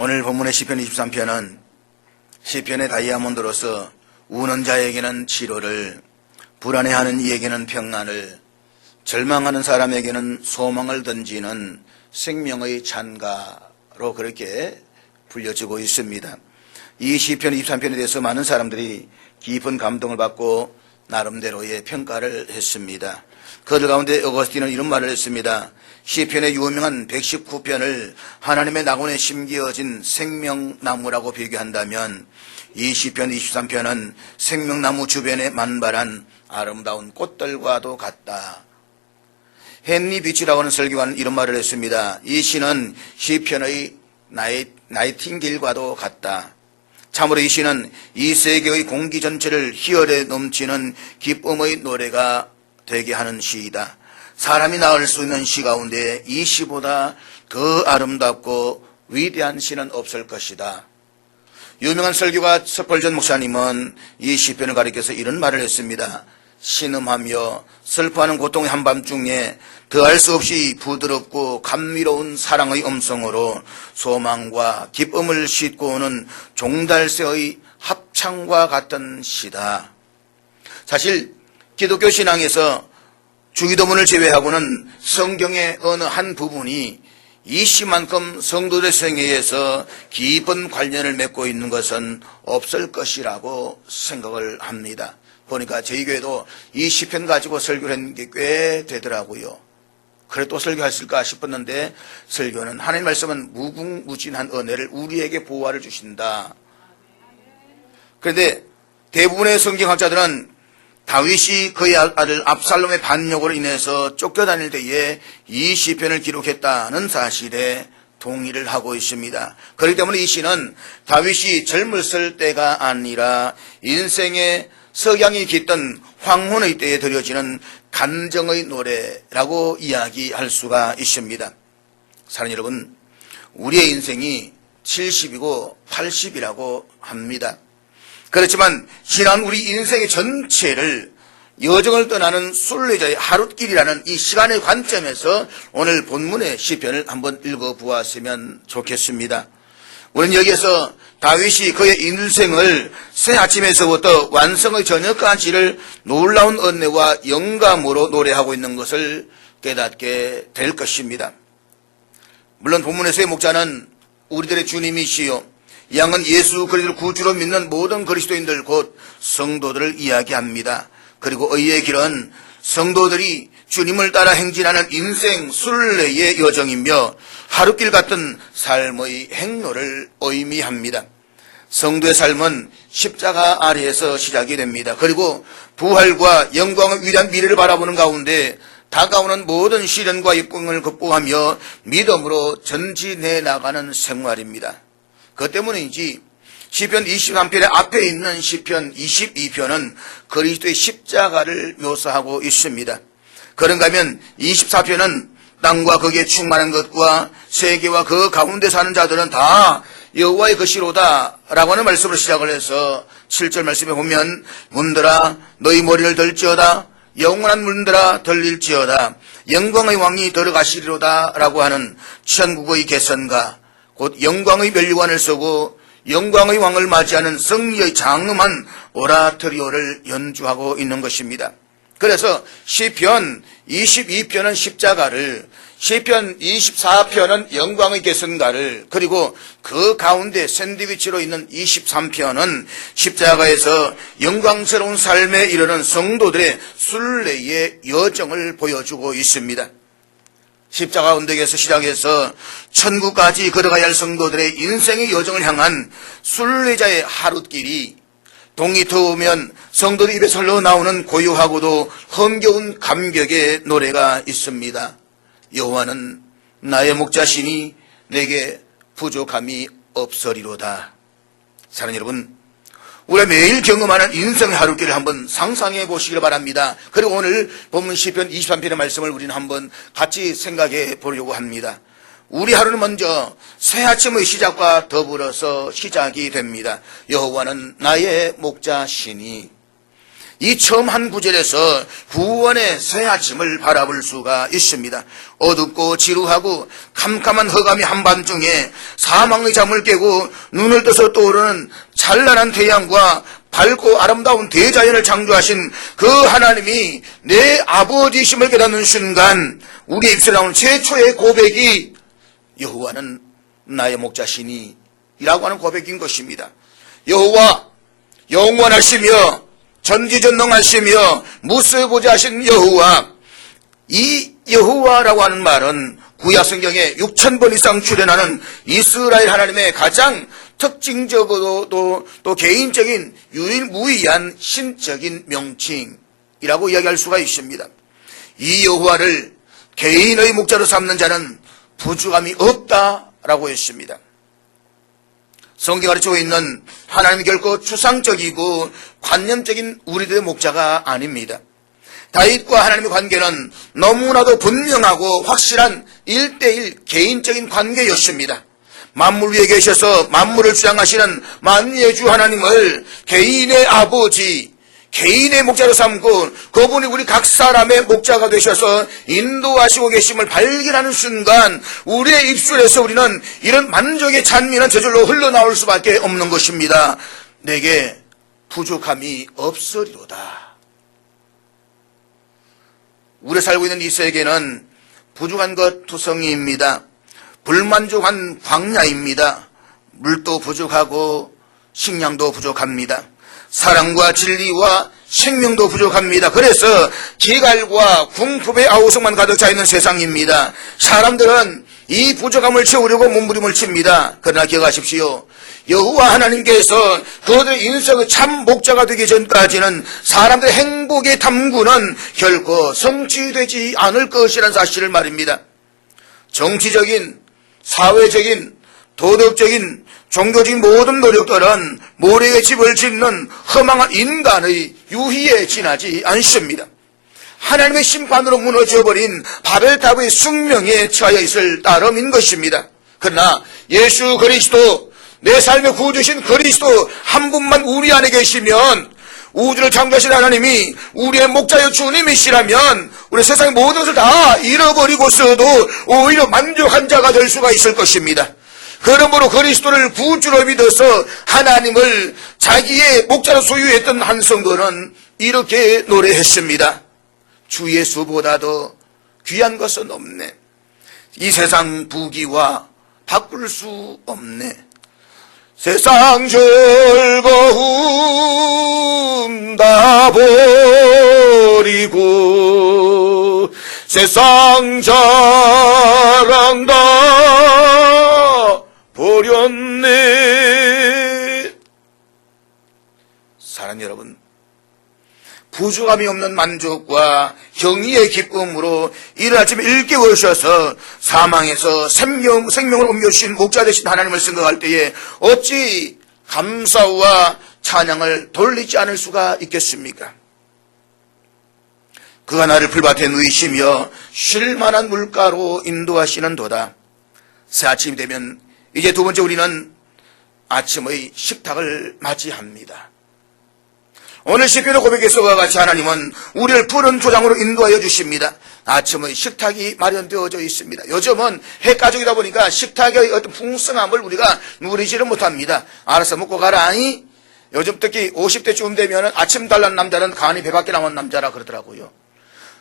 오늘 본문의 시편 23편은 시편의 다이아몬드로서 우는 자에게는 치료를, 불안해하는 이에게는 평안을, 절망하는 사람에게는 소망을 던지는 생명의 찬가로 그렇게 불려지고 있습니다. 이 시편 23편에 대해서 많은 사람들이 깊은 감동을 받고 나름대로의 평가를 했습니다. 그들 가운데 어거스틴은 이런 말을 했습니다. 시편의 유명한 119편을 하나님의 낙원에 심겨진 생명나무라고 비교한다면 이 시편 23편은 생명나무 주변에 만발한 아름다운 꽃들과도 같다. 헨리 비치라고 하는 설교가는 이런 말을 했습니다. 이 시는 시편의 나이팅게일과도 같다. 참으로 이 시는 이 세계의 공기 전체를 희열에 넘치는 기쁨의 노래가 되게 하는 시이다. 사람이 나을 수 있는 시 가운데 이 시보다 더 아름답고 위대한 시는 없을 것이다. 유명한 설교가 스펄전 목사님은 이 시편을 가리켜서 이런 말을 했습니다. 신음하며 슬퍼하는 고통의 한밤중에 더할 수 없이 부드럽고 감미로운 사랑의 음성으로 소망과 기쁨을 싣고 오는 종달새의 합창과 같은 시다. 사실 기독교 신앙에서 주기도문을 제외하고는 성경의 어느 한 부분이 이 시만큼 성도들 생애에서 깊은 관련을 맺고 있는 것은 없을 것이라고 생각을 합니다. 보니까 저희 교회도 이 시편 가지고 설교를 했는 게 꽤 되더라고요. 그래 또 설교했을까 싶었는데 설교는 하나님 말씀은 무궁무진한 은혜를 우리에게 보호를 주신다. 그런데 대부분의 성경학자들은 다윗이 그의 아들 압살롬의 반역으로 인해서 쫓겨다닐 때에 이 시편을 기록했다는 사실에 동의를 하고 있습니다. 그렇기 때문에 이 시는 다윗이 젊었을 때가 아니라 인생의 석양이 깃든 황혼의 때에 드려지는 간정의 노래라고 이야기할 수가 있습니다. 사랑하는 여러분, 우리의 인생이 70이고 80이라고 합니다. 그렇지만 지난 우리 인생의 전체를 여정을 떠나는 순례자의 하룻길이라는 이 시간의 관점에서 오늘 본문의 시편을 한번 읽어보았으면 좋겠습니다. 우리는 여기에서 다윗이 그의 인생을 새 아침에서부터 완성의 저녁까지를 놀라운 은혜와 영감으로 노래하고 있는 것을 깨닫게 될 것입니다. 물론 본문에서의 목자는 우리들의 주님이시요 양은 예수 그리스도를 구주로 믿는 모든 그리스도인들 곧 성도들을 이야기합니다. 그리고 의의 길은 성도들이 주님을 따라 행진하는 인생 순례의 여정이며 하룻길 같은 삶의 행로를 의미합니다. 성도의 삶은 십자가 아래에서 시작이 됩니다. 그리고 부활과 영광의 위대한 미래를 바라보는 가운데 다가오는 모든 시련과 역경을 극복하며 믿음으로 전진해 나가는 생활입니다. 그 때문인지 시편 23편의 앞에 있는 시편 22편은 그리스도의 십자가를 묘사하고 있습니다. 그런가 하면 24편은 땅과 거기에 충만한 것과 세계와 그 가운데 사는 자들은 다 여호와의 것이로다 라고 하는 말씀으로 시작을 해서 7절 말씀에 보면 문들아 너희 머리를 들지어다 영원한 문들아 들릴지어다 영광의 왕이 들어가시리로다 라고 하는 천국의 개선가 곧 영광의 멸류관을 쓰고 영광의 왕을 맞이하는 승리의 장엄한 오라토리오를 연주하고 있는 것입니다. 그래서 시편 22편은 십자가를, 시편 24편은 영광의 개선가를, 그리고 그 가운데 샌드위치로 있는 23편은 십자가에서 영광스러운 삶에 이르는 성도들의 순례의 여정을 보여주고 있습니다. 십자가 언덕에서 시작해서 천국까지 걸어가야 할 성도들의 인생의 여정을 향한 순례자의 하룻길이 동이 트우면 성도들 입에서 흘러나오는 고요하고도 흥겨운 감격의 노래가 있습니다. 여호와는 나의 목자시니 내게 부족함이 없으리로다. 사랑하는 여러분, 우리가 매일 경험하는 인생의 하루길을 한번 상상해 보시길 바랍니다. 그리고 오늘 본문 시편 23편의 말씀을 우리는 한번 같이 생각해 보려고 합니다. 우리 하루는 먼저 새 아침의 시작과 더불어서 시작이 됩니다. 여호와는 나의 목자시니 이 처음 한 구절에서 구원의 새 아침을 바라볼 수가 있습니다. 어둡고 지루하고 캄캄한 허감이 한밤중에 사망의 잠을 깨고 눈을 떠서 떠오르는 찬란한 태양과 밝고 아름다운 대자연을 창조하신 그 하나님이 내 아버지심을 깨닫는 순간 우리의 입술에 나오는 최초의 고백이 여호와는 나의 목자시니 이라고 하는 고백인 것입니다. 여호와, 영원하시며 전지전능하시며 무수보좌하신 여호와, 이 여호와라고 하는 말은 구약성경에 6,000번 이상 출연하는 이스라엘 하나님의 가장 특징적으로 또 개인적인 유일무이한 신적인 명칭이라고 이야기할 수가 있습니다. 이 여호와를 개인의 목자로 삼는 자는 부족함이 없다라고 했습니다. 성경이 가르치고 있는 하나님은 결코 추상적이고 관념적인 우리들의 목자가 아닙니다. 다윗과 하나님의 관계는 너무나도 분명하고 확실한 1:1 개인적인 관계였습니다. 만물 위에 계셔서 만물을 주장하시는 만유의 주 하나님을 개인의 아버지, 개인의 목자로 삼고 그분이 우리 각 사람의 목자가 되셔서 인도하시고 계심을 발견하는 순간 우리의 입술에서 우리는 이런 만족의 찬미는 저절로 흘러나올 수밖에 없는 것입니다. 내게 부족함이 없으리로다. 우리 살고 있는 이 세계는 부족한 것 투성이입니다. 불만족한 광야입니다. 물도 부족하고 식량도 부족합니다. 사랑과 진리와 생명도 부족합니다. 그래서 기갈과 궁핍의 아우성만 가득 차 있는 세상입니다. 사람들은 이 부족함을 채우려고 몸부림을 칩니다. 그러나 기억하십시오. 여호와 하나님께서 그들의 인생의 참 목자가 되기 전까지는 사람들의 행복의 탐구는 결코 성취되지 않을 것이라는 사실을 말입니다. 정치적인, 사회적인, 도덕적인, 종교적인 모든 노력들은 모래에 집을 짓는 허망한 인간의 유희에 지나지 않습니다. 하나님의 심판으로 무너져버린 바벨탑의 숙명에 처하여 있을 따름인 것입니다. 그러나 예수 그리스도, 내 삶의 구주신 그리스도 한 분만 우리 안에 계시면, 우주를 창조하신 하나님이 우리의 목자여 주님이시라면 우리 세상의 모든 것을 다 잃어버리고서도 오히려 만족한 자가 될 수가 있을 것입니다. 그러므로 그리스도를 구주로 믿어서 하나님을 자기의 목자로 소유했던 한 성도는 이렇게 노래했습니다. 주 예수보다도 귀한 것은 없네. 이 세상 부귀와 바꿀 수 없네. 세상 즐거움 다 버리고 세상 자랑 다 버렸네. 사랑하는 여러분, 부족함이 없는 만족과 정의의 기쁨으로 이른 아침에 일깨우셔서 사망에서 생명을 옮겨주신 목자 되신 하나님을 생각할 때에 어찌 감사와 찬양을 돌리지 않을 수가 있겠습니까? 그가 나를 풀밭에 누이시며 쉴만한 물가로 인도하시는 도다. 새 아침이 되면 이제 두 번째 우리는 아침의 식탁을 맞이합니다. 오늘 시편의 고백에서와 같이 하나님은 우리를 푸른 조장으로 인도하여 주십니다. 아침의 식탁이 마련되어져 있습니다. 요즘은 핵가족이다 보니까 식탁의 어떤 풍성함을 우리가 누리지를 못합니다. 알아서 먹고 가라니. 요즘 특히 50대쯤 되면 아침 달라는 남자는 간이 배밖에 남은 남자라 그러더라고요.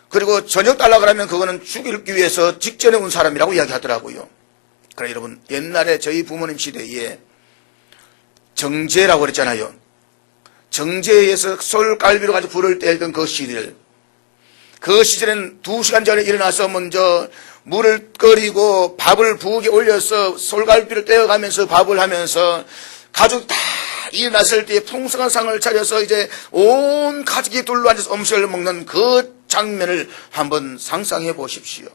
그리고 저녁 달라 그러면 그거는 죽이기 위해서 직전에 온 사람이라고 이야기하더라고요. 그러나 여러분, 옛날에 저희 부모님 시대에 정제라고 그랬잖아요. 정제에서 솔갈비로 가지고 불을 떼던 그 시절, 그 시절에는 2시간 전에 일어나서 먼저 물을 끓이고 밥을 부엌에 올려서 솔갈비를 떼어가면서 밥을 하면서 가족 다 일어났을 때 풍성한 상을 차려서 이제 온 가족이 둘러앉아서 음식을 먹는 그 장면을 한번 상상해 보십시오.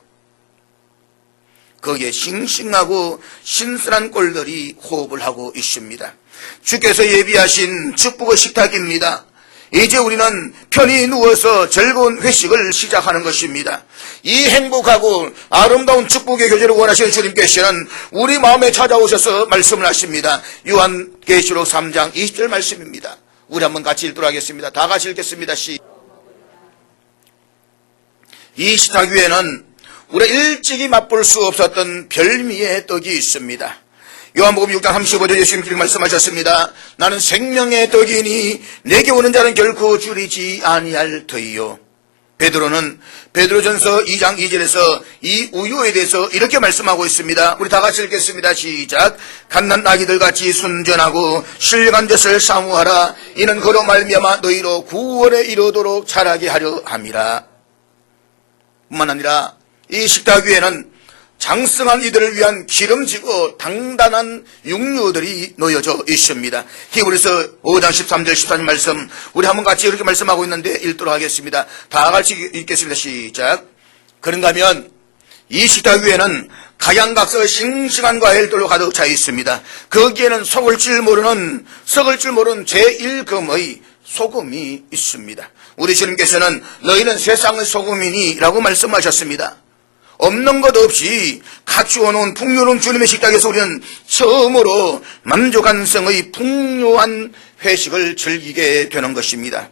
거기에 싱싱하고 신선한 꼴들이 호흡을 하고 있습니다. 주께서 예비하신 축복의 식탁입니다. 이제 우리는 편히 누워서 즐거운 회식을 시작하는 것입니다. 이 행복하고 아름다운 축복의 교제를 원하시는 주님께서는 우리 마음에 찾아오셔서 말씀을 하십니다. 요한계시록 3장 20절 말씀입니다. 우리 한번 같이 읽도록 하겠습니다. 다 같이 읽겠습니다. 이 식탁 위에는 우리가 일찍이 맛볼 수 없었던 별미의 떡이 있습니다. 요한복음 6장 35절 예수님께서 말씀하셨습니다. 나는 생명의 떡이니 내게 오는 자는 결코 줄이지 아니할 터이요. 베드로는 베드로전서 2장 2절에서 이 우유에 대해서 이렇게 말씀하고 있습니다. 우리 다 같이 읽겠습니다. 시작. 갓난 아기들 같이 순전하고 신령한 젖을 사모하라. 이는 그로 말미암아 너희로 구원에 이르도록 자라게 하려 함이라. 뿐만 아니라 이 식탁 위에는 장성한 이들을 위한 기름지고 단단한 육류들이 놓여져 있습니다. 히브리서 5장 13절 14절 말씀 우리 한번 같이 이렇게 말씀하고 있는데 읽도록 하겠습니다. 다 같이 읽겠습니다. 시작. 그런가 하면 이 식탁 위에는 각양각색 싱싱한 과일들로 가득 차 있습니다. 거기에는 썩을 줄 모르는 제1금의 소금이 있습니다. 우리 주님께서는 너희는 세상의 소금이니 라고 말씀하셨습니다. 없는 것 없이 갖추어 놓은 풍요로운 주님의 식탁에서 우리는 처음으로 만족한성의 풍요한 회식을 즐기게 되는 것입니다.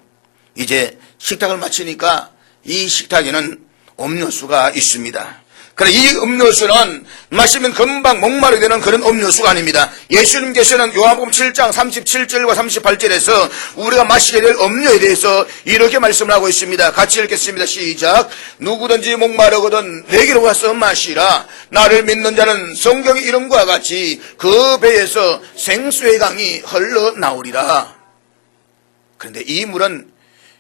이제 식탁을 마치니까 이 식탁에는 음료수가 있습니다. 그러나 이 음료수는 마시면 금방 목마르게 되는 그런 음료수가 아닙니다. 예수님께서는 요한복음 7장 37절과 38절에서 우리가 마시게 될 음료에 대해서 이렇게 말씀을 하고 있습니다. 같이 읽겠습니다. 시작. 누구든지 목마르거든 내게로 와서 마시라. 나를 믿는 자는 성경의 이름과 같이 그 배에서 생수의 강이 흘러나오리라. 그런데 이 물은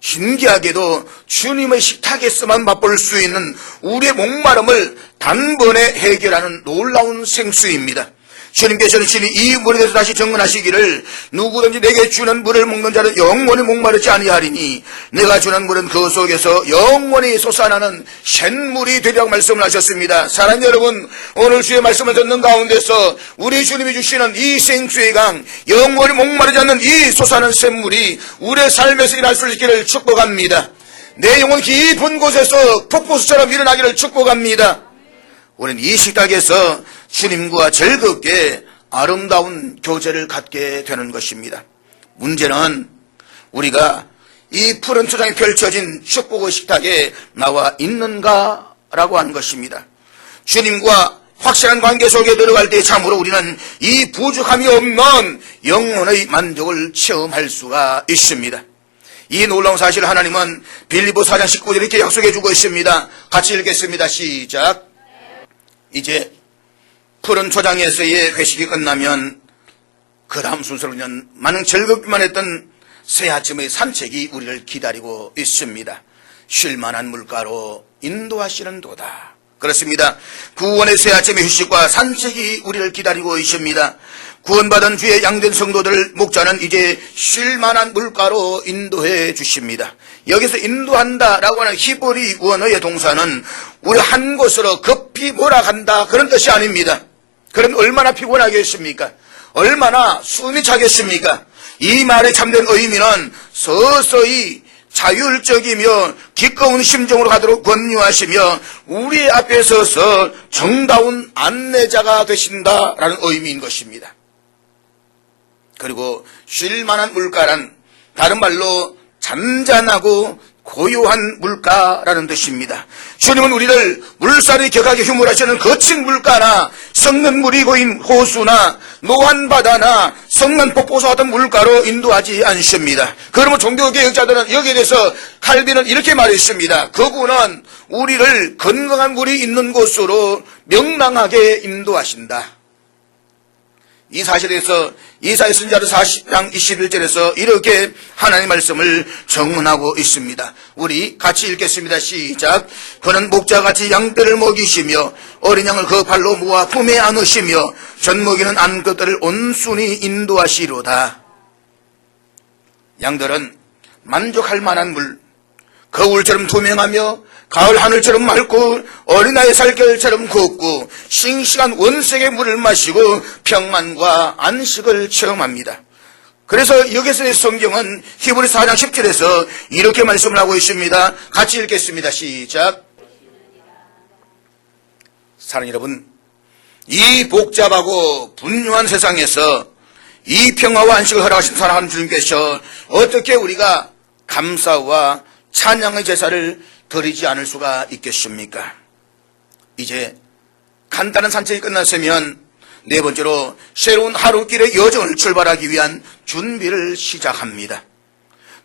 신기하게도 주님의 식탁에서만 맛볼 수 있는 우리의 목마름을 단번에 해결하는 놀라운 생수입니다. 주님께서는 친히 이 물에 대해서 다시 증언하시기를 누구든지 내게 주는 물을 먹는 자는 영원히 목마르지 아니하리니 내가 주는 물은 그 속에서 영원히 솟아나는 샘물이 되리라고 말씀을 하셨습니다. 사랑하는 여러분, 오늘 주의 말씀을 듣는 가운데서 우리 주님이 주시는 이 생수의 강, 영원히 목마르지 않는 이 솟아나는 샘물이 우리의 삶에서 일할 수 있기를 축복합니다. 내 영혼 깊은 곳에서 폭포수처럼 일어나기를 축복합니다. 우리는 이 식탁에서 주님과 즐겁게 아름다운 교제를 갖게 되는 것입니다. 문제는 우리가 이 푸른 초장이 펼쳐진 축복의 식탁에 나와 있는가라고 하는 것입니다. 주님과 확실한 관계 속에 들어갈 때 참으로 우리는 이 부족함이 없는 영혼의 만족을 체험할 수가 있습니다. 이 놀라운 사실을 하나님은 빌립보 4장 19절에 이렇게 약속해 주고 있습니다. 같이 읽겠습니다. 시작. 이제 푸른 초장에서의 회식이 끝나면 그 다음 순서로는 많은 즐겁기만 했던 새 아침의 산책이 우리를 기다리고 있습니다. 쉴만한 물가로 인도하시는 도다. 그렇습니다. 구원의 새 아침의 휴식과 산책이 우리를 기다리고 있습니다. 구원받은 주의 양된 성도들 목자는 이제 쉴만한 물가로 인도해 주십니다. 여기서 인도한다라고 하는 히브리 원어의 동사는 우리 한 곳으로 급히 몰아간다 그런 뜻이 아닙니다. 그럼 얼마나 피곤하겠습니까? 얼마나 숨이 차겠습니까? 이 말의 참된 의미는 서서히 자율적이며 기꺼운 심정으로 가도록 권유하시며 우리 앞에 서서 정다운 안내자가 되신다라는 의미인 것입니다. 그리고 쉴만한 물가란 다른 말로 잔잔하고 고요한 물가라는 뜻입니다. 주님은 우리를 물살이 격하게 휘몰아치는 거친 물가나 썩는 물이 고인 호수나 노한 바다나 성난 폭포수 같은 물가로 인도하지 않습니다. 그러면 종교개혁자들은 여기에 대해서 칼빈은 이렇게 말했습니다. 그분은 우리를 건강한 물이 있는 곳으로 명랑하게 인도하신다. 이 사실에서 이사야 선지자 40장 21절에서 이렇게 하나님의 말씀을 정언하고 있습니다. 우리 같이 읽겠습니다. 시작. 그는 목자같이 양떼를 먹이시며 어린 양을 그 발로 모아 품에 안으시며 젖먹이는 암컷들을 온순히 인도하시로다. 양들은 만족할 만한 물, 거울처럼 투명하며 가을 하늘처럼 맑고 어린아이 살결처럼 곱고 싱싱한 원색의 물을 마시고 평안과 안식을 체험합니다. 그래서 여기서의 성경은 히브리 4장 10절에서 이렇게 말씀을 하고 있습니다. 같이 읽겠습니다. 시작. 사랑하는 여러분, 이 복잡하고 분유한 세상에서 이 평화와 안식을 허락하신 사랑하는 주님께서 어떻게 우리가 감사와 찬양의 제사를 드리지 않을 수가 있겠습니까? 이제 간단한 산책이 끝났으면 네 번째로 새로운 하루길의 여정을 출발하기 위한 준비를 시작합니다.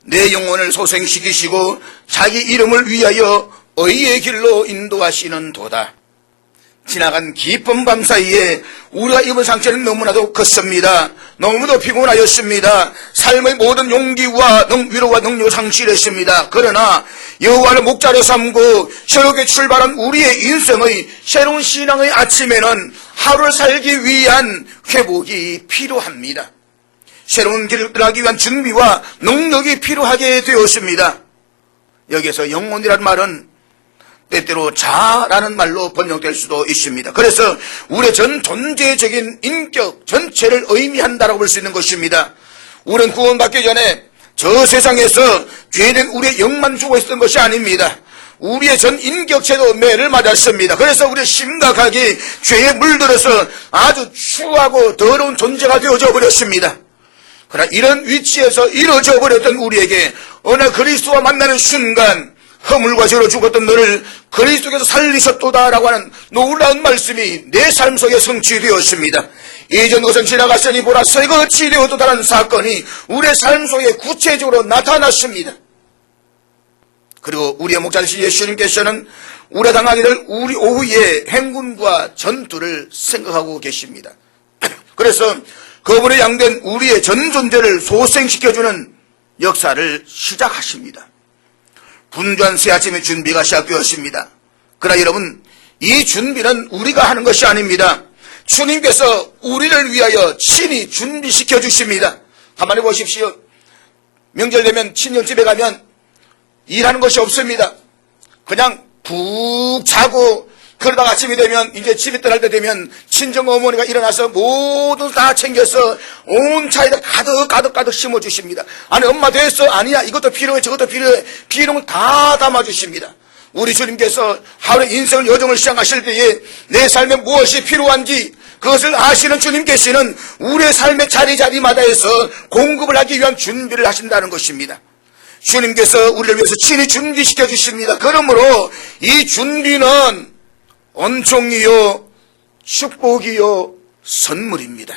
내 영혼을 소생시키시고 자기 이름을 위하여 의의 길로 인도하시는 도다. 지나간 깊은 밤 사이에 우리가 입은 상처는 너무나도 컸습니다. 너무도 피곤하였습니다. 삶의 모든 용기와 위로와 능력을 상실했습니다. 그러나 여호와를 목자로 삼고 새롭게 출발한 우리의 인생의 새로운 신앙의 아침에는 하루를 살기 위한 회복이 필요합니다. 새로운 길을 떠나기 위한 준비와 능력이 필요하게 되었습니다. 여기서 영혼이라는 말은 때때로 자라는 말로 번역될 수도 있습니다. 그래서 우리의 전 존재적인 인격 전체를 의미한다라고 볼 수 있는 것입니다. 우리는 구원받기 전에 저 세상에서 죄된 우리의 영만 죽어 있었던 것이 아닙니다. 우리의 전 인격체도 매를 맞았습니다. 그래서 우리가 심각하게 죄에 물들어서 아주 추하고 더러운 존재가 되어져 버렸습니다. 그러나 이런 위치에서 이루어져 버렸던 우리에게 어느 그리스도와 만나는 순간 허물과 죄로 죽었던 너를 그리스도께서 살리셨도다라고 하는 놀라운 말씀이 내 삶 속에 성취되었습니다. 이전 것은 지나갔으니 보라 새것이 되었도다라는 사건이 우리의 삶 속에 구체적으로 나타났습니다. 그리고 우리의 목자되신 예수님께서는 우리가 당하게 될 우리 오후의 행군과 전투를 생각하고 계십니다. 그래서 그분의 양된 우리의 전 존재를 소생시켜주는 역사를 시작하십니다. 분주한 새 아침의 준비가 시작되었습니다. 그러나 여러분, 이 준비는 우리가 하는 것이 아닙니다. 주님께서 우리를 위하여 친히 준비시켜 주십니다. 가만히 보십시오. 명절 되면 친정집에 가면 일하는 것이 없습니다. 그냥 푹 자고 그러다가 아침이 되면 이제 집에 떠날 때 되면 친정 어머니가 일어나서 모두 다 챙겨서 온 차에다 가득 심어주십니다. 아니 엄마 됐어? 아니야 이것도 필요해 저것도 필요해 필요한 다 담아주십니다. 우리 주님께서 하루의 인생을 여정을 시작하실 때에 내 삶에 무엇이 필요한지 그것을 아시는 주님께서는 우리의 삶의 자리마다에서 공급을 하기 위한 준비를 하신다는 것입니다. 주님께서 우리를 위해서 친히 준비시켜 주십니다. 그러므로 이 준비는 은총이요 축복이요 선물입니다.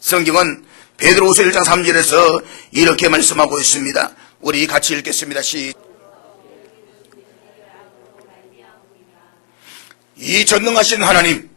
성경은 베드로후서 1장 3절에서 이렇게 말씀하고 있습니다. 우리 같이 읽겠습니다. 이 전능하신 하나님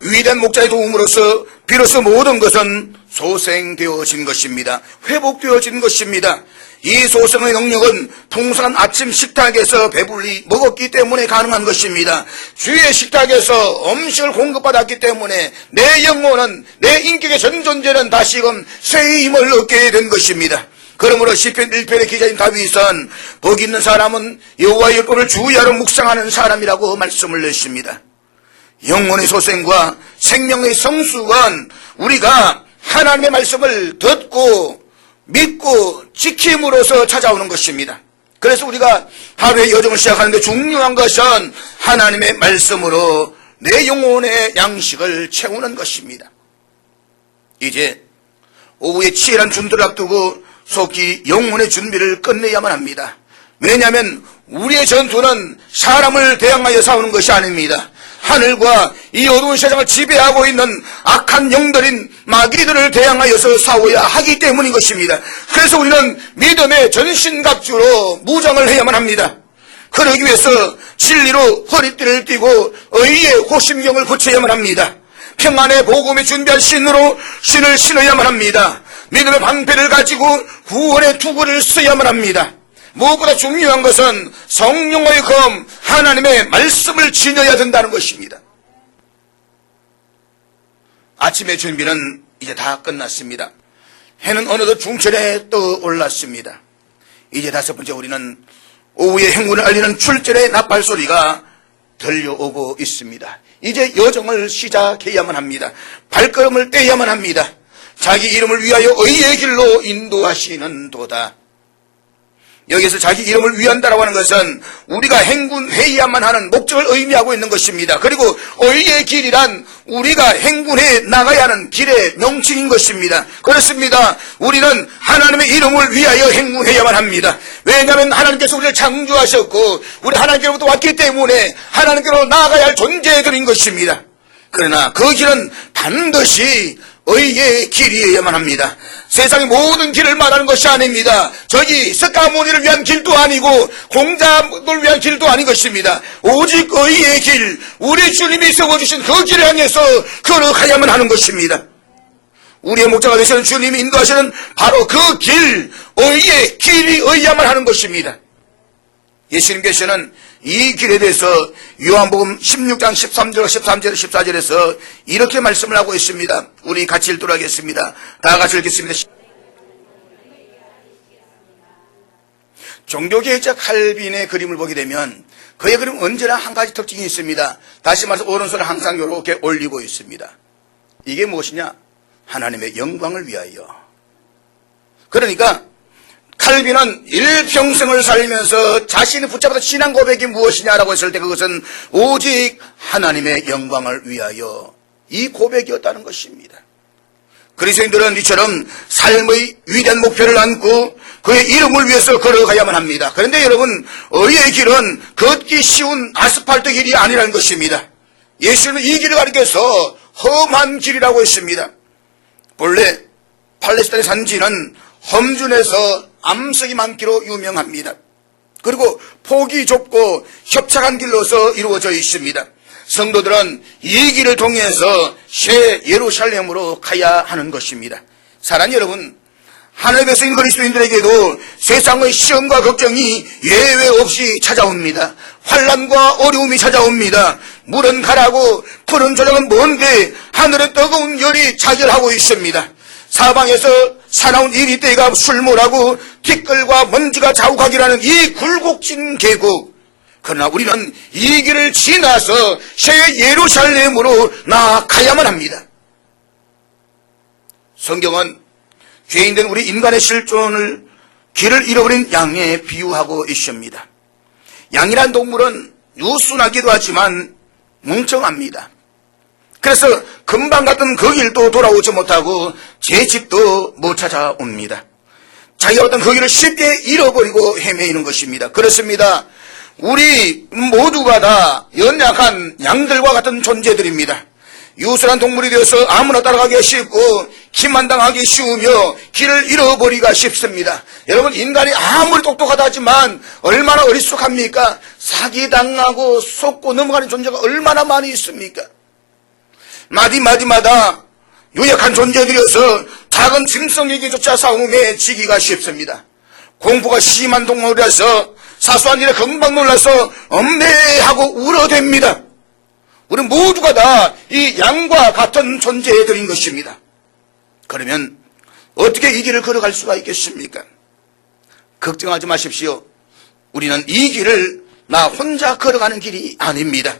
위대한 목자의 도움으로서 비로소 모든 것은 소생되어진 것입니다. 회복되어진 것입니다. 이 소생의 능력은 풍성한 아침 식탁에서 배불리 먹었기 때문에 가능한 것입니다. 주의 식탁에서 음식을 공급받았기 때문에 내 영혼은 내 인격의 전 존재는 다시금 새 힘을 얻게 된 것입니다. 그러므로 시편 1편의 기자인 다윗은 복 있는 사람은 여호와의 율법을 주야로 묵상하는 사람이라고 말씀을 냈습니다. 영혼의 소생과 생명의 성숙은 우리가 하나님의 말씀을 듣고 믿고 지킴으로써 찾아오는 것입니다. 그래서 우리가 하루의 여정을 시작하는데 중요한 것은 하나님의 말씀으로 내 영혼의 양식을 채우는 것입니다. 이제 오후에 치열한 준비를 앞두고 속히 영혼의 준비를 끝내야만 합니다. 왜냐하면 우리의 전투는 사람을 대항하여 싸우는 것이 아닙니다. 하늘과 이 어두운 세상을 지배하고 있는 악한 영들인 마귀들을 대항하여서 싸워야 하기 때문인 것입니다. 그래서 우리는 믿음의 전신갑주로 무장을 해야만 합니다. 그러기 위해서 진리로 허리띠를 띠고 의의 호심경을 붙여야만 합니다. 평안의 복음에 준비한 신으로 신을 신어야만 합니다. 믿음의 방패를 가지고 구원의 투구를 써야만 합니다. 무엇보다 중요한 것은 성령의 검 하나님의 말씀을 지녀야 된다는 것입니다. 아침의 준비는 이제 다 끝났습니다. 해는 어느덧 중천에 떠올랐습니다. 이제 다섯 번째 우리는 오후의 행운을 알리는 출전의 나팔소리가 들려오고 있습니다. 이제 여정을 시작해야만 합니다. 발걸음을 떼야만 합니다. 자기 이름을 위하여 의의 길로 인도하시는 도다. 여기서 자기 이름을 위한다라고 하는 것은 우리가 행군해야만 하는 목적을 의미하고 있는 것입니다. 그리고 의의 길이란 우리가 행군해 나가야 하는 길의 명칭인 것입니다. 그렇습니다. 우리는 하나님의 이름을 위하여 행군해야만 합니다. 왜냐하면 하나님께서 우리를 창조하셨고 우리 하나님께로부터 왔기 때문에 하나님께로 나아가야 할 존재들인 것입니다. 그러나 그 길은 반드시 의의 길이어야만 합니다. 세상의 모든 길을 말하는 것이 아닙니다. 저기 스카모니를 위한 길도 아니고 공자를 위한 길도 아닌 것입니다. 오직 의의 길, 우리 주님이 세워주신 그 길을 향해서 걸어가야만 하는 것입니다. 우리의 목자가 되시는 주님이 인도하시는 바로 그 길, 의의 길이어야만 하는 것입니다. 예수님께서는 이 길에 대해서 요한복음 16장 13절, 13절, 14절에서 이렇게 말씀을 하고 있습니다. 우리 같이 읽도록 하겠습니다. 다 같이 읽겠습니다. 종교개혁자 칼빈의 그림을 보게 되면 그의 그림은 언제나 한 가지 특징이 있습니다. 다시 말해서 오른손을 항상 이렇게 올리고 있습니다. 이게 무엇이냐? 하나님의 영광을 위하여. 그러니까 칼빈은 일평생을 살면서 자신이 붙잡았던 신앙 고백이 무엇이냐라고 했을 때 그것은 오직 하나님의 영광을 위하여 이 고백이었다는 것입니다. 그리스도인들은 이처럼 삶의 위대한 목표를 안고 그의 이름을 위해서 걸어가야만 합니다. 그런데 여러분, 의의 길은 걷기 쉬운 아스팔트 길이 아니라는 것입니다. 예수님은 이 길을 가리켜서 험한 길이라고 했습니다. 본래 팔레스타인의 산지는 험준해서 암석이 많기로 유명합니다. 그리고 폭이 좁고 협착한 길로서 이루어져 있습니다. 성도들은 이 길을 통해서 새 예루살렘으로 가야 하는 것입니다. 사랑하는 여러분, 하나님의 백성인 그리스도인들에게도 세상의 시험과 걱정이 예외 없이 찾아옵니다. 환난과 어려움이 찾아옵니다. 물은 가라고 푸른 조정은 먼데 하늘의 뜨거운 열이 자결하고 있습니다. 사방에서 사나운 이리떼가 술모라고 티끌과 먼지가 자욱하기라는 이 굴곡진 계곡. 그러나 우리는 이 길을 지나서 새 예루살렘으로 나아가야만 합니다. 성경은 죄인된 우리 인간의 실존을 길을 잃어버린 양에 비유하고 있습니다. 양이란 동물은 유순하기도 하지만 멍청합니다. 그래서 금방 갔던 그 길도 돌아오지 못하고 제 집도 못 찾아옵니다. 자기가 어떤 그 길을 쉽게 잃어버리고 헤매이는 것입니다. 그렇습니다. 우리 모두가 다 연약한 양들과 같은 존재들입니다. 유순한 동물이 되어서 아무나 따라가기 쉽고 기만당하기 쉬우며 길을 잃어버리기가 쉽습니다. 여러분, 인간이 아무리 똑똑하다 하지만 얼마나 어리숙합니까? 사기당하고 속고 넘어가는 존재가 얼마나 많이 있습니까? 마디마디마다 유약한 존재들이어서 작은 짐승에게조차 싸움에 지기가 쉽습니다. 공부가 심한 동물이라서 사소한 일에 금방 놀라서 엄매하고 울어댑니다. 우리 모두가 다 이 양과 같은 존재들인 것입니다. 그러면 어떻게 이 길을 걸어갈 수가 있겠습니까? 걱정하지 마십시오. 우리는 이 길을 나 혼자 걸어가는 길이 아닙니다.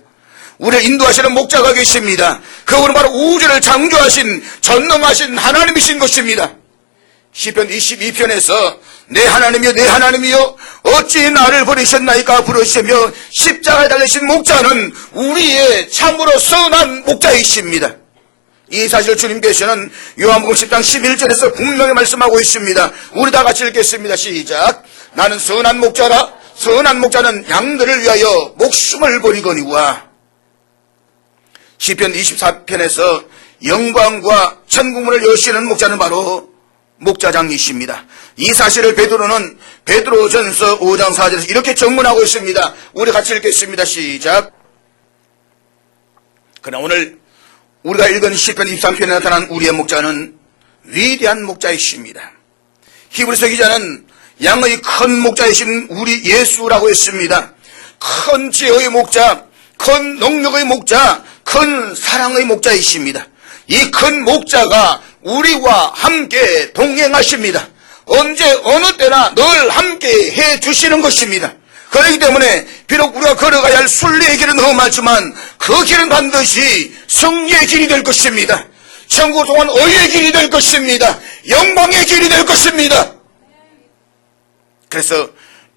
우리를 인도하시는 목자가 계십니다. 그분은 바로 우주를 창조하신 전능하신 하나님이신 것입니다. 시편 22편에서 내 하나님이여 내 하나님이여 어찌 나를 버리셨나이까 부르시며 십자가에 달리신 목자는 우리의 참으로 선한 목자이십니다. 이 사실을 주님께서는 요한복음 10장 11절에서 분명히 말씀하고 있습니다. 우리 다 같이 읽겠습니다. 시작. 나는 선한 목자라. 선한 목자는 양들을 위하여 목숨을 버리거니와. 시편 24편에서 영광과 천국문을 여시는 목자는 바로 목자장이십니다. 이 사실을 베드로는 베드로전서 5장 4절에서 이렇게 정문하고 있습니다. 우리 같이 읽겠습니다. 시작. 그러나 오늘 우리가 읽은 시편 23편에 나타난 우리의 목자는 위대한 목자이십니다. 히브리서 기자는 양의 큰 목자이신 우리 예수라고 했습니다. 큰 지혜의 목자, 큰 능력의 목자, 큰 사랑의 목자이십니다. 이 큰 목자가 우리와 함께 동행하십니다. 언제 어느 때나 늘 함께 해주시는 것입니다. 그렇기 때문에 비록 우리가 걸어가야 할 순례의 길은 험하지만 그 길은 반드시 승리의 길이 될 것입니다. 천국 동안 의의 길이 될 것입니다. 영광의 길이 될 것입니다. 그래서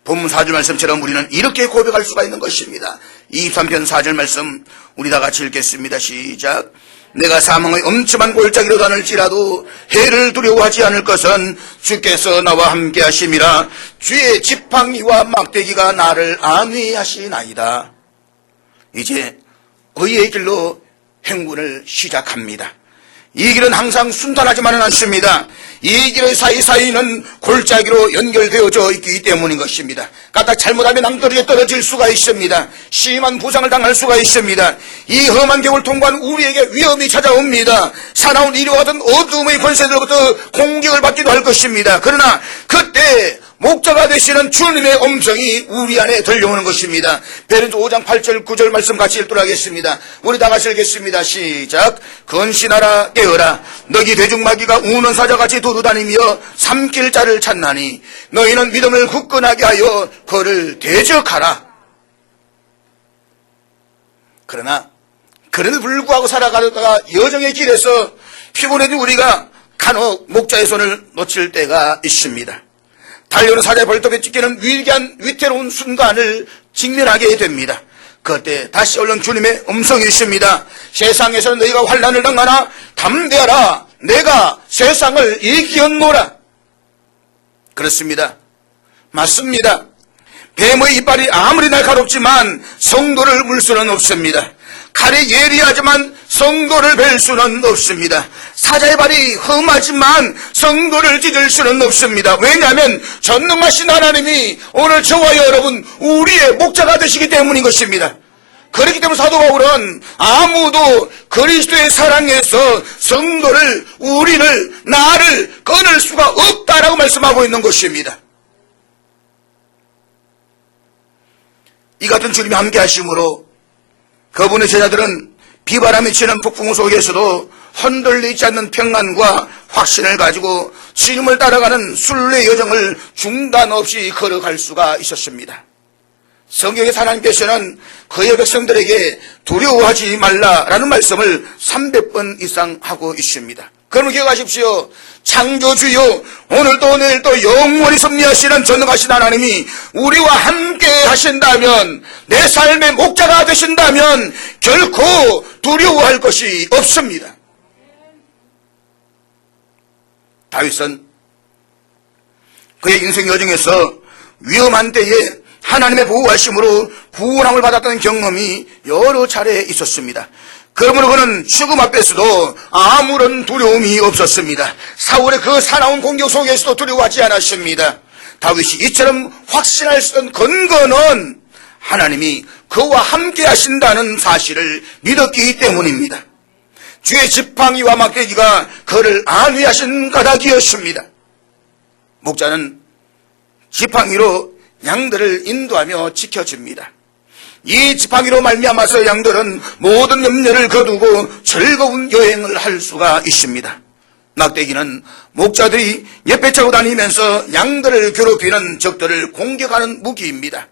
본문 4절 말씀처럼 우리는 이렇게 고백할 수가 있는 것입니다. 23편 4절 말씀 우리 다 같이 읽겠습니다. 시작. 내가 사망의 엄침한 골짜기로 다닐지라도 해를 두려워하지 않을 것은 주께서 나와 함께 하심이라. 주의 지팡이와 막대기가 나를 안위하시나이다. 이제 의의 길로 행군을 시작합니다. 이 길은 항상 순탄하지만은 않습니다. 이 길의 사이사이는 골짜기로 연결되어져 있기 때문인 것입니다. 까딱 잘못하면 낭떠러지에 떨어질 수가 있습니다. 심한 부상을 당할 수가 있습니다. 이 험한 격을 통과한 우리에게 위험이 찾아옵니다. 사나운 이리와 같은 어둠의 권세들로부터 공격을 받기도 할 것입니다. 그러나 그때 목자가 되시는 주님의 음성이 우리 안에 들려오는 것입니다. 베드로 5장 8절 9절 말씀 같이 읽도록 하겠습니다. 우리 다 같이 읽겠습니다. 시작. 건신하라 깨어라 너희 대중마귀가 우는 사자같이 도루다니며 삼킬 자를 찾나니 너희는 믿음을 굳건하게 하여 그를 대적하라. 그러나 그를 불구하고 살아가다가 여정의 길에서 피곤해진 우리가 간혹 목자의 손을 놓칠 때가 있습니다. 달려오는 사자의 벌떡에 찢기는 위태로운 순간을 직면하게 됩니다. 그때 다시 올라온 주님의 음성이 있습니다. 세상에서 너희가 환난을 당하나 담대하라 내가 세상을 이기었노라. 그렇습니다. 맞습니다. 뱀의 이빨이 아무리 날카롭지만 성도를 물 수는 없습니다. 칼이 예리하지만 성도를 벨 수는 없습니다. 사자의 발이 험하지만 성도를 찢을 수는 없습니다. 왜냐하면 전능하신 하나님이 오늘 저와 여러분 우리의 목자가 되시기 때문인 것입니다. 그렇기 때문에 사도 바울은 아무도 그리스도의 사랑에서 성도를 우리를 나를 끊을 수가 없다라고 말씀하고 있는 것입니다. 이 같은 주님이 함께 하심으로 그분의 제자들은 비바람이 치는 폭풍우 속에서도 흔들리지 않는 평안과 확신을 가지고 주님을 따라가는 순례 여정을 중단 없이 걸어갈 수가 있었습니다. 성경에서 하나님께서는 그의 백성들에게 두려워하지 말라라는 말씀을 300번 이상 하고 있습니다. 그러면 기억하십시오. 창조주요 오늘도 내일도 영원히 섭리하시는 전능하신 하나님이 우리와 함께 하신다면 내 삶의 목자가 되신다면 결코 두려워할 것이 없습니다. 다윗은 그의 인생 여정에서 위험한 때에 하나님의 보호하심으로 구원함을 받았던 경험이 여러 차례 있었습니다. 그러므로 그는 죽음 앞에서도 아무런 두려움이 없었습니다. 사울의 그 사나운 공격 속에서도 두려워하지 않았습니다. 다윗이 이처럼 확신할 수 있는 근거는 하나님이 그와 함께 하신다는 사실을 믿었기 때문입니다. 주의 지팡이와 막대기가 그를 안위하신 까닭이었습니다. 목자는 지팡이로 양들을 인도하며 지켜줍니다. 이 지팡이로 말미암아서 양들은 모든 염려를 거두고 즐거운 여행을 할 수가 있습니다. 막대기는 목자들이 옆에 차고 다니면서 양들을 괴롭히는 적들을 공격하는 무기입니다.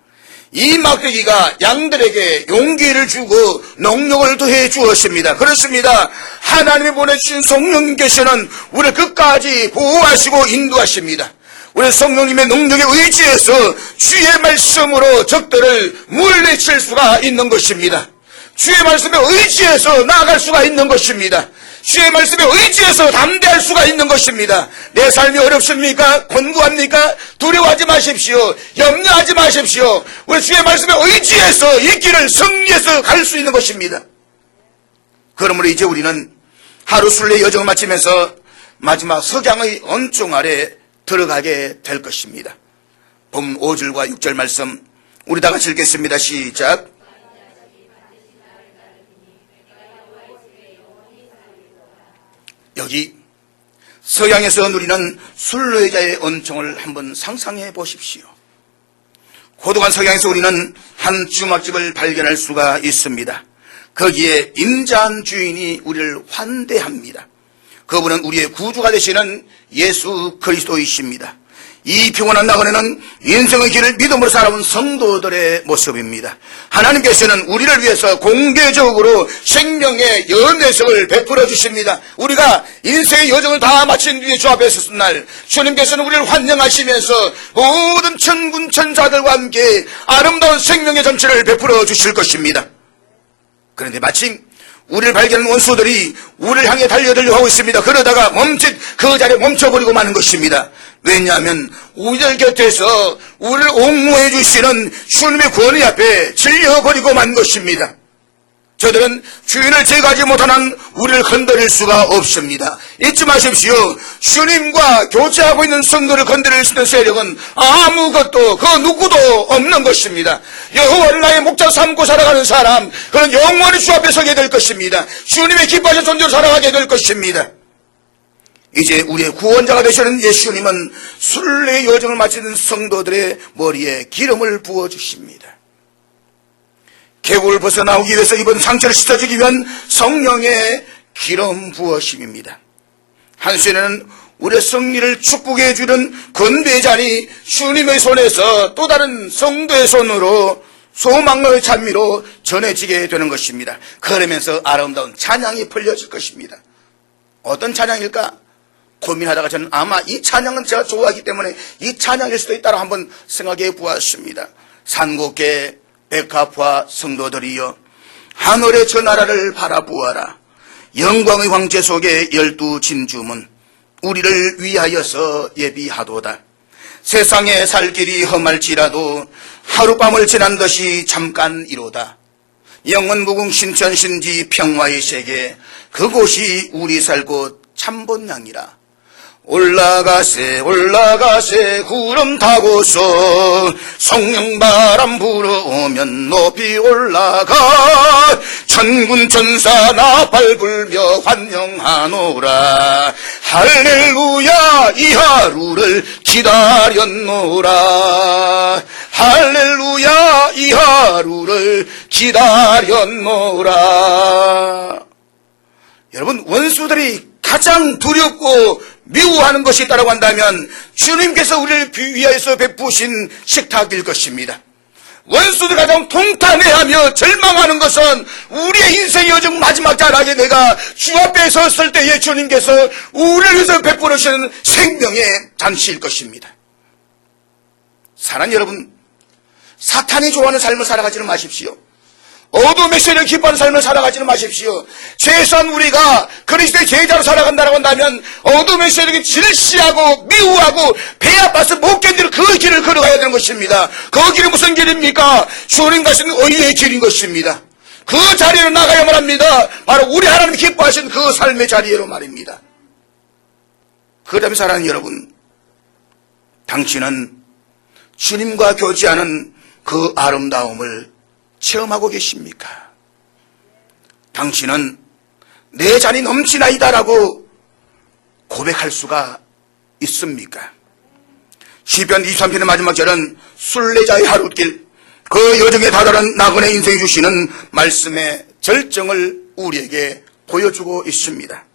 이 막대기가 양들에게 용기를 주고 능력을 더해 주었습니다. 그렇습니다. 하나님이 보내주신 성령님께서는 우리를 끝까지 보호하시고 인도하십니다. 우리 성령님의 능력에 의지해서 주의 말씀으로 적들을 물리칠 수가 있는 것입니다. 주의 말씀에 의지해서 나아갈 수가 있는 것입니다. 주의 말씀에 의지해서 담대할 수가 있는 것입니다. 내 삶이 어렵습니까? 곤고합니까? 두려워하지 마십시오. 염려하지 마십시오. 우리 주의 말씀에 의지해서 이 길을 승리해서 갈 수 있는 것입니다. 그러므로 이제 우리는 하루 순례 여정을 마치면서 마지막 석양의 언종 아래 들어가게 될 것입니다. 본 5절과 6절 말씀 우리 다 같이 읽겠습니다. 시작. 여기 석양에서 누리는 순례자의 은총을 한번 상상해 보십시오. 고독한 석양에서 우리는 한 주막집을 발견할 수가 있습니다. 거기에 인자한 주인이 우리를 환대합니다. 그분은 우리의 구주가 되시는 예수 그리스도이십니다. 이 피곤한 나그네는 인생의 길을 믿음으로 살아온 성도들의 모습입니다. 하나님께서는 우리를 위해서 공개적으로 생명의 연회석을 베풀어 주십니다. 우리가 인생의 여정을 다 마친 뒤에 주 앞에 섰을 날 주님께서는 우리를 환영하시면서 모든 천군 천사들과 함께 아름다운 생명의 전체를 베풀어 주실 것입니다. 그런데 마침 우리를 발견한 원수들이 우리를 향해 달려들려고 하고 있습니다. 그러다가 그 자리에 멈춰버리고 마는 것입니다. 왜냐하면 우리들 곁에서 우리를 옹호해 주시는 주님의 권위 앞에 질려버리고 만 것입니다. 저들은 주인을 제거하지 못한 한 우리를 건드릴 수가 없습니다. 잊지 마십시오. 주님과 교제하고 있는 성도를 건드릴 수 있는 세력은 아무것도 그 누구도 없는 것입니다. 여호와를 나의 목자 삼고 살아가는 사람, 그는 영원히 주 앞에 서게 될 것입니다. 주님의 기뻐하신 존재로 살아가게 될 것입니다. 이제 우리의 구원자가 되시는 예수님은 순례의 여정을 마치는 성도들의 머리에 기름을 부어주십니다. 계곡을 벗어나오기 위해서 입은 상처를 씻어주기 위한 성령의 기름 부어심입니다. 한순에는 우리의 승리를 축복해 주는 건배의 잔이 주님의 손에서 또 다른 성도의 손으로 소망의 찬미로 전해지게 되는 것입니다. 그러면서 아름다운 찬양이 풀려질 것입니다. 어떤 찬양일까? 고민하다가 저는 아마 이 찬양은 제가 좋아하기 때문에 이 찬양일 수도 있다고 한번 생각해 보았습니다. 산곡계 백합화 성도들이여 하늘의 저 나라를 바라보아라. 영광의 황제 속에 12 진주문 우리를 위하여서 예비하도다. 세상에 살 길이 험할지라도 하룻밤을 지난 듯이 잠깐이로다. 영원 무궁 신천 신지 평화의 세계 그곳이 우리 살 곳 참본양이라. 올라가세 올라가세 구름 타고서 성령바람 불어오면 높이 올라가. 천군 천사 나팔 불며 환영하노라. 할렐루야 이 하루를 기다렸노라. 할렐루야 이 하루를 기다렸노라. 여러분, 원수들이 가장 두렵고 미워하는 것이 있다고 한다면 주님께서 우리를 위하여서 베푸신 식탁일 것입니다. 원수들 가장 통탄해하며 절망하는 것은 우리의 인생의 여정 마지막 자락에 내가 주 앞에 섰을 때에 주님께서 우리를 위해서 베풀어 주시는 생명의 잔치일 것입니다. 사랑하는 여러분, 사탄이 좋아하는 삶을 살아가지는 마십시오. 어둠의 세력을 기뻐하는 삶을 살아가지는 마십시오. 최소한 우리가 그리스도의 제자로 살아간다고 한다면 어둠의 세력이 질시하고 미워하고 배 아파서 못 견디는 그 길을 걸어가야 되는 것입니다. 그 길이 무슨 길입니까? 주님 가신 의의 길인 것입니다. 그 자리로 나가야만 합니다. 바로 우리 하나님이 기뻐하신 그 삶의 자리로 말입니다. 그다음에 사랑하는 여러분, 당신은 주님과 교제하는 그 아름다움을 체험하고 계십니까? 당신은 내 잔이 넘치나이다라고 고백할 수가 있습니까? 시편 23편의 마지막 절은 순례자의 하룻길, 그 여정에 다다른 나그네 인생이 주시는 말씀의 절정을 우리에게 보여주고 있습니다.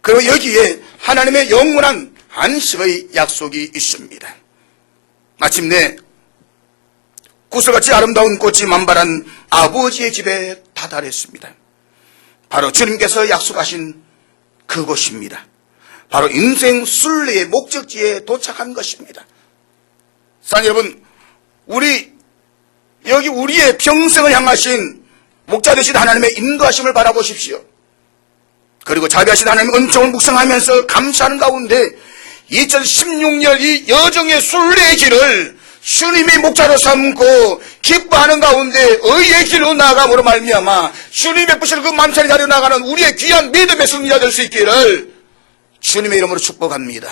그리고 여기에 하나님의 영원한 안식의 약속이 있습니다. 마침내 구슬같이 아름다운 꽃이 만발한 아버지의 집에 다다랐습니다. 바로 주님께서 약속하신 그곳입니다. 바로 인생 순례의 목적지에 도착한 것입니다. 사랑하는 여러분, 우리의 평생을 향하신 목자 되신 하나님의 인도하심을 바라보십시오. 그리고 자비하신 하나님의 은총을 묵상하면서 감사하는 가운데 2016년 이 여정의 순례의 길을 주님이 목자로 삼고 기뻐하는 가운데 의의 길로 나아감으로 말미암아 주님이 베푸시는 그 맘찬의 자리로 나가는 우리의 귀한 믿음의 승리가 될 수 있기를 주님의 이름으로 축복합니다.